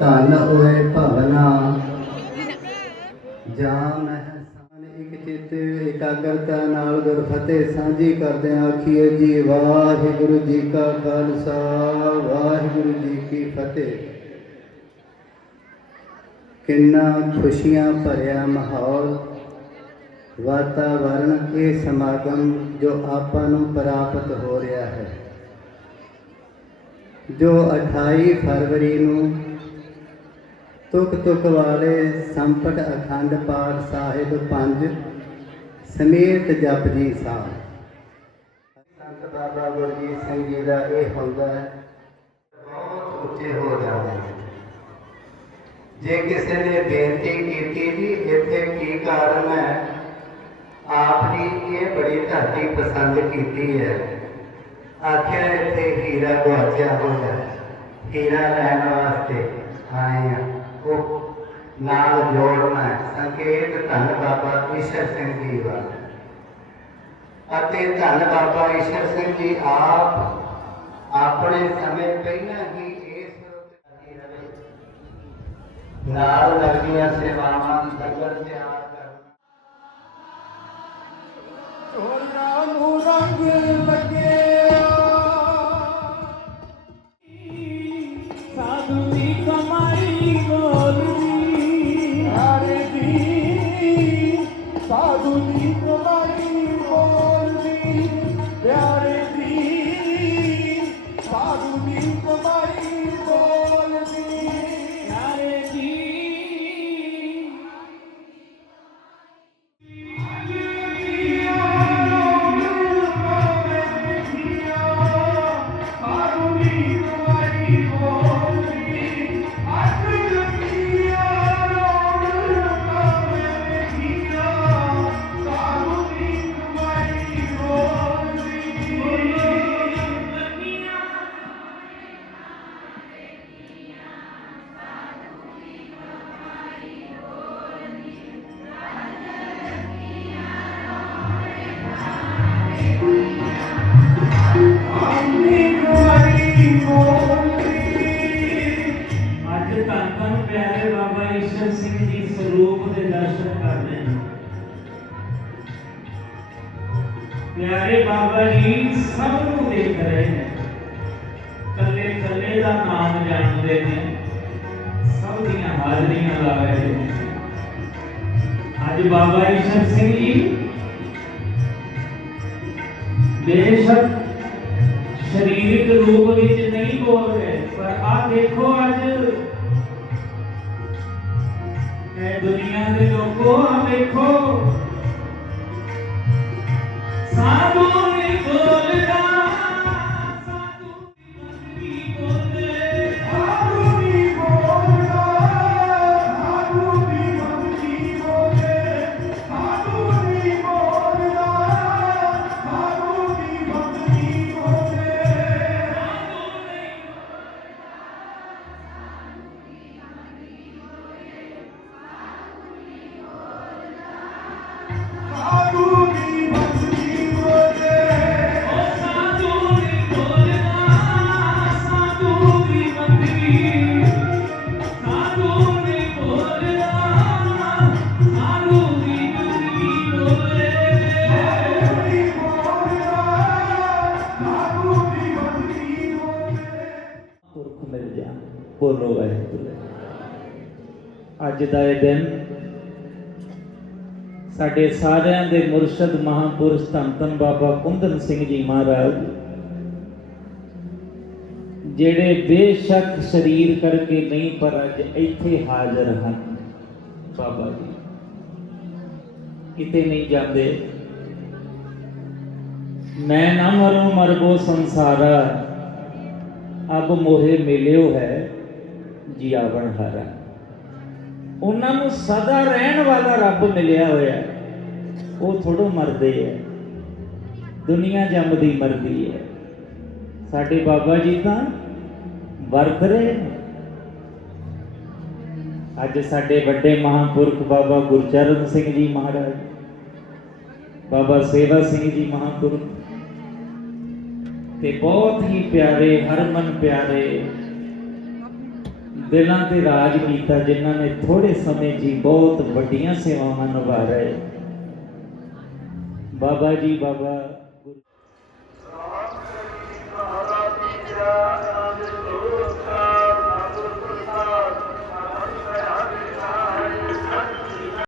ਧਨ ਹੋਏ ਭਵਨਾ। ਜਾ ਮਹਿ ਸਾਨ ਇਕ ਚਿਤ ਇਕਾਗਰਤਾ ਨਾਲ ਗੁਰ ਸਾਂਝੀ ਕਰਦੇ ਆਖੀਏ ਜੀ, ਵਾਹਿਗੁਰੂ ਜੀ ਕਾ ਖਾਲਸਾ, ਵਾਹਿਗੁਰੂ ਜੀ ਕੀ ਫਤਿਹ। ਕਿੰਨਾ ਖੁਸ਼ੀਆਂ ਭਰਿਆ ਮਾਹੌਲ। ਵਾਤਾਵਰਣ ਇਹ ਸਮਾਗਮ ਜੋ ਆਪਾਂ ਨੂੰ ਪ੍ਰਾਪਤ ਹੋ ਰਿਹਾ ਹੈ। ਜੋ 28 ਫਰਵਰੀ ਨੂੰ ਤੁਕ ਤੁਕ ਵਾਲੇ ਸੰਪਟ ਅਖੰਡ ਪਾਠ ਸਾਹਿਬ ਪੰਜ, ਸਮੇਤ ਜਪਜੀ ਸਾਹਿਬ। ਸੰਤ ਬਾਬਾ ਗੁਰਜੀਤ ਸਿੰਘ ਜੀ ਦਾ ਇਹ ਹੁੰਦਾ ਹੈ, ਬਹੁਤ ਉੱਚੇ ਹੋ ਜਾਂਦੇ ਨੇ। ਜੇ ਕਿਸੇ ਨੇ ਬੇਨਤੀ ਕੀਤੀ ਜੀ ਇੱਥੇ ਕੀ ਕਾਰਨ ਹੈ, ਆਪ ਜੀ ਇਹ ਬੜੀ ਧਰਤੀ ਪਸੰਦ ਕੀਤੀ ਹੈ। ਆਖਿਆ ਇੱਥੇ ਹੀਰਾ ਗੁਆਚਿਆ ਹੋਇਆ, ਹੀਰਾ ਲੈਣ ਵਾਸਤੇ ਆਏ ਆ ਉਹ ਨਾਲ ਜੋੜਨਾ ਹੈ। ਸੰਕੇਤ ਧੰਨ ਬਾਬਾ ਈਸ਼ਰ ਸਿੰਘ ਜੀ ਦਾ ਅਤੇ ਧੰਨ ਬਾਬਾ ਈਸ਼ਰ ਸਿੰਘ ਜੀ ਆਪ ਆਪਣੇ ਸਮੇਂ ਪਹਿਲਾਂ ਹੀ ਇਸ ਰੁੱਤ ਰਵੇ ਨਾਲ ਲੱਗਦੀਆਂ ਸੇਵਾਵਾਂ ਲੰਗਰ ਤਿਆਰ ਕਰਨਾ ਝੋਲਾ ਨੂੰ ਰੰਗ ਬਾਬਾ ਜੀ ਸਭ ਨੂੰ ਦੇਖ ਰਹੇ ਨੇ ਕੱਲੇ ਕੱਲੇ ਦਾ ਨਾਮ ਜਾਣਦੇ ਨੇ ਸਭ ਦੀਆਂ ਹਾਜ਼ਰੀਆਂ ਲਾ ਰਹੇ ਨੇ ਅੱਜ ਬਾਬਾ ਈਸ਼ਰ ਸਿੰਘ ਜੀ ਬੇਸ਼ੱਕ ਸਰੀਰਕ ਰੂਪ ਵਿੱਚ ਨਹੀਂ ਬੋਲ ਰਹੇ ਪਰ ਆ ਦੇਖੋ ਅੱਜ ਇਹ ਦੁਨੀਆ ਦੇ ਲੋਕੋ ਆ ਦੇਖੋ ਪੁਰਖ ਮਿਲ ਜਾ ਬੋਲੋ ਵਾਹਿਗੁਰੂ ਅੱਜ ਦਾ ਇਹ ਦਿਨ ਸਾਡੇ ਸਾਰਿਆਂ ਦੇ ਮੁਰਸ਼ਦ ਮਹਾਪੁਰਸ਼ ਧੰਨ ਬਾਬਾ ਕੁੰਦਨ ਸਿੰਘ ਜੀ ਮਹਾਰਾਜ, ਜਿਹੜੇ ਬੇਸ਼ੱਕ ਸਰੀਰ ਕਰਕੇ ਨਹੀਂ, ਪਰ ਅੱਜ ਇੱਥੇ ਹਾਜ਼ਰ ਹਨ ਬਾਬਾ ਜੀ। ਕਿਤੇ ਨਹੀਂ ਜਾਂਦੇ। ਮੈਂ ਨਾ ਮਰੂੰ, ਮਰਗੋ ਸੰਸਾਰਾ। ਅਬ ਮੋਹੇ ਮਿਲਿਓ ਹੈ ਜੀਵਨ ਹਾਰਾ ਉਹਨਾਂ ਨੂੰ ਸਦਾ ਰਹਿਣ ਵਾਲਾ ਰੱਬ ਮਿਲਿਆ ਹੋਇਆ। ਉਹ ਥੋੜੋ ਮਰਦੇ ਹੈ ਦੁਨੀਆ ਜੰਮਦੀ ਮਰਦੀ ਹੈ ਸਾਡੇ ਬਾਬਾ ਜੀ ਤਾਂ ਵਰਤ ਰਹੇ ਅੱਜ ਸਾਡੇ ਵੱਡੇ ਮਹਾਂਪੁਰਖ ਬਾਬਾ ਗੁਰਚਰਨ ਸਿੰਘ ਜੀ ਮਹਾਰਾਜ, ਬਾਬਾ ਸੇਵਾ ਸਿੰਘ ਜੀ ਮਹਾਂਪੁਰਖ ਤੇ ਬਹੁਤ ਹੀ ਪਿਆਰੇ ਹਰਮਨ ਪਿਆਰੇ ਦਿਲਾਂ ਤੇ ਰਾਜ ਕੀਤਾ ਜਿਨ੍ਹਾਂ ਨੇ ਥੋੜੇ ਸਮੇਂ ਜੀ ਬਹੁਤ ਵੱਡੀਆਂ ਸੇਵਾਵਾਂ ਨਿਭਾ ਰਹੇ। ਬਾਬਾ ਜੀ ਬਾਬਾ